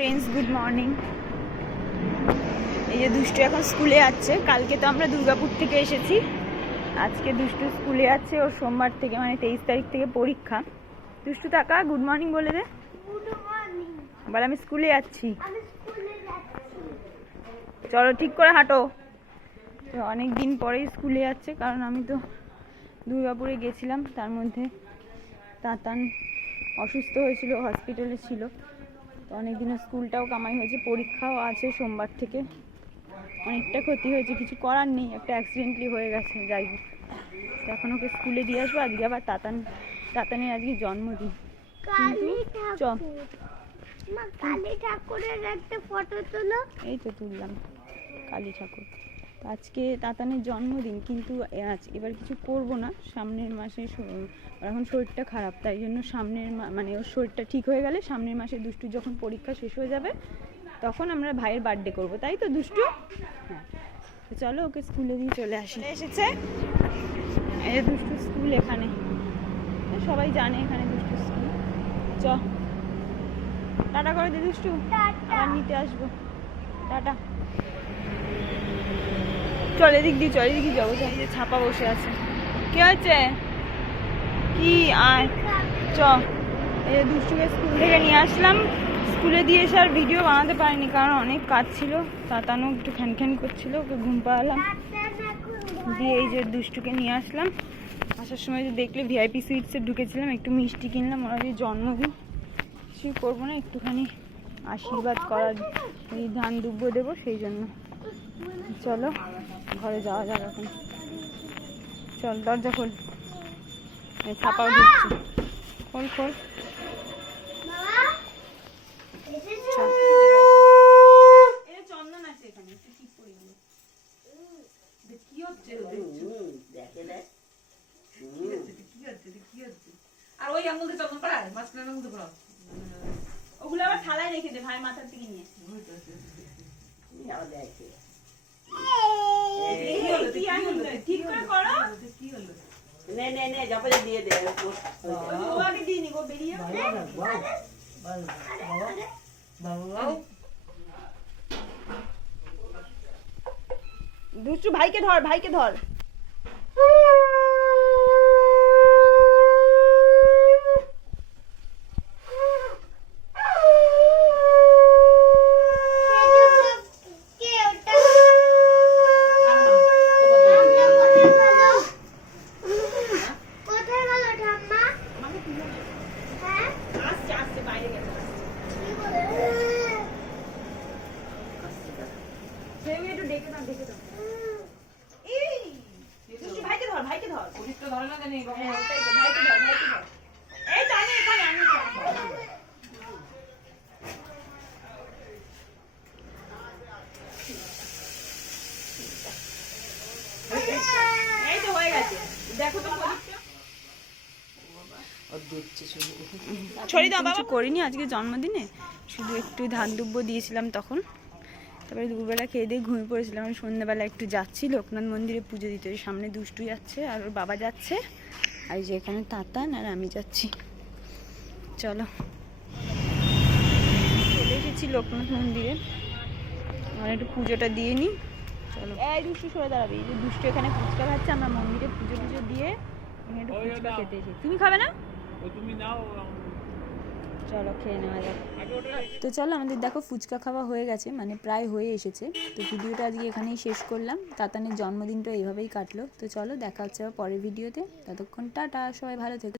Friends, good morning. এই যে দুষ্টু এখন স্কুলে যাচ্ছে। কালকে তো আমরা দুর্গাপুর থেকে এসেছি, আজকে দুষ্টু স্কুলে যাচ্ছে। ওর সোমবার থেকে মানে 23 তারিখ থেকে পরীক্ষা। দুষ্টু টাকা গুড মর্নিং বলে দে। বল আমি স্কুলে যাচ্ছি। চলো ঠিক করে হাঁটো। অনেক দিন পরেই স্কুলে যাচ্ছে, কারণ আমি তো দুর্গাপুরে গেছিলাম, তার মধ্যে তাতান অসুস্থ হয়েছিল, হসপিটালে ছিল। তো অনেকদিনও স্কুলটাও কামাই হয়েছে, পরীক্ষাও আছে সোমবার থেকে। অনেকটা ক্ষতি হয়েছে, কিছু করার নেই, একটা অ্যাক্সিডেন্টলি হয়ে গেছে। যাই হোক, এখন ওকে স্কুলে দিয়ে আসবো। আজকে আবার তাতানের আজকে জন্মদিন। কালী ঠাকুরের একটা ফটো তোলো। এই তো তুললাম কালী ঠাকুর। আজকে তাতানের জন্মদিন, কিন্তু এবার কিছু করব না। সামনের মাসে এখন শরীরটা খারাপ, তাই জন্য মানে ওর শরীরটা ঠিক হয়ে গেলে সামনের মাসে দুষ্টু যখন পরীক্ষা শেষ হয়ে যাবে তখন আমরা ভাইয়ের বার্থডে করব, তাই তো দুষ্টু? হ্যাঁ, তো চলো ওকে স্কুলে দিয়ে চলে আসি। এসেছে এই যে দুষ্টু স্কুল, এখানে সবাই জানে এখানে দুষ্টু স্কুল। চ টাটা করে দে দুষ্টু, আবার নিতে আসবো। টাটা। চল এদিক দিয়ে, চল এদিকে যাবো। এই যে ছাপা বসে আছে। কি হয়েছে? কি আয় চ। এই যে দুষ্টুকে স্কুল থেকে নিয়ে আসলাম। স্কুলে দিয়ে এসে আর ভিডিও বানাতে পারিনি, কারণ অনেক কাজ ছিল। তাতানো একটু খ্যান করছিল, ওকে ঘুম পাড়ালাম দিয়ে এই যে দুষ্টুকে নিয়ে আসলাম। আসার সময় যে দেখলে ভিআইপি সুইটসে ঢুকেছিলাম, একটু মিষ্টি কিনলাম। ওরা যে জন্মদিন, কিছু করবো না, একটুখানি আশীর্বাদ করার, এই ধান দুব্য দেবো, সেই জন্য। চলো ঘরে যাওয়া যাক এখন। চল দরজা খোল, ছাপাও ঢুকছে। খোল খোল। চন্দন আছে এখানে, একটু ঠিক করে দিও। কি হচ্ছে? আর ওই আঙুল দিয়ে চন্দন করা মাঝখানে আঙুল দিয়ে করা, ওগুলো আবার থালায় রেখে দে ভাই, মাথার থেকে নিয়ে। ঠিক করে করো। কি হলো? নে জপে দিয়ে দে। ও আগে দিয়ে নিব, বেরিয়ে দুষ্টু ভাইকে ধর, ভাইকে ধর। কিছু করিনি আজকে জন্মদিনে, শুধু একটু ধান দুব্য দিয়েছিলাম তখন। তারপরে দুপুরবেলা খেয়ে দিয়ে ঘুমিয়ে পড়েছিলাম। আমি সন্ধ্যাবেলা একটু যাচ্ছি লোকনাথ মন্দিরে পুজো দিতে। সামনে দুষ্টু যাচ্ছে আর ওর বাবা যাচ্ছে, আর যে এখানে তাতান আর আমি যাচ্ছি। চলো চলে এসেছি লোকনাথ মন্দিরে, মানে একটু পুজোটা দিয়ে নিই। চলো এই দুষ্টু সরে দাঁড়াবে। এই যে দুষ্টু এখানে ফুচকা খাচ্ছে, আমরা মন্দিরে পুজো টুজো দিয়ে এখানে একটু ফুচকা খেতে এসেছি। তুমি খাবে না? চলো খেয়ে নেওয়া যাক। তো চলো, আমাদের দেখো ফুচকা খাওয়া হয়ে গেছে, মানে প্রায় হয়ে এসেছে। তো ভিডিওটা আজকে এখানেই শেষ করলাম। তাতানের জন্মদিনটা এইভাবেই কাটলো। তো চলো দেখা হচ্ছে আবার পরের ভিডিওতে। ততক্ষণ টাটা, সবাই ভালো থেকো।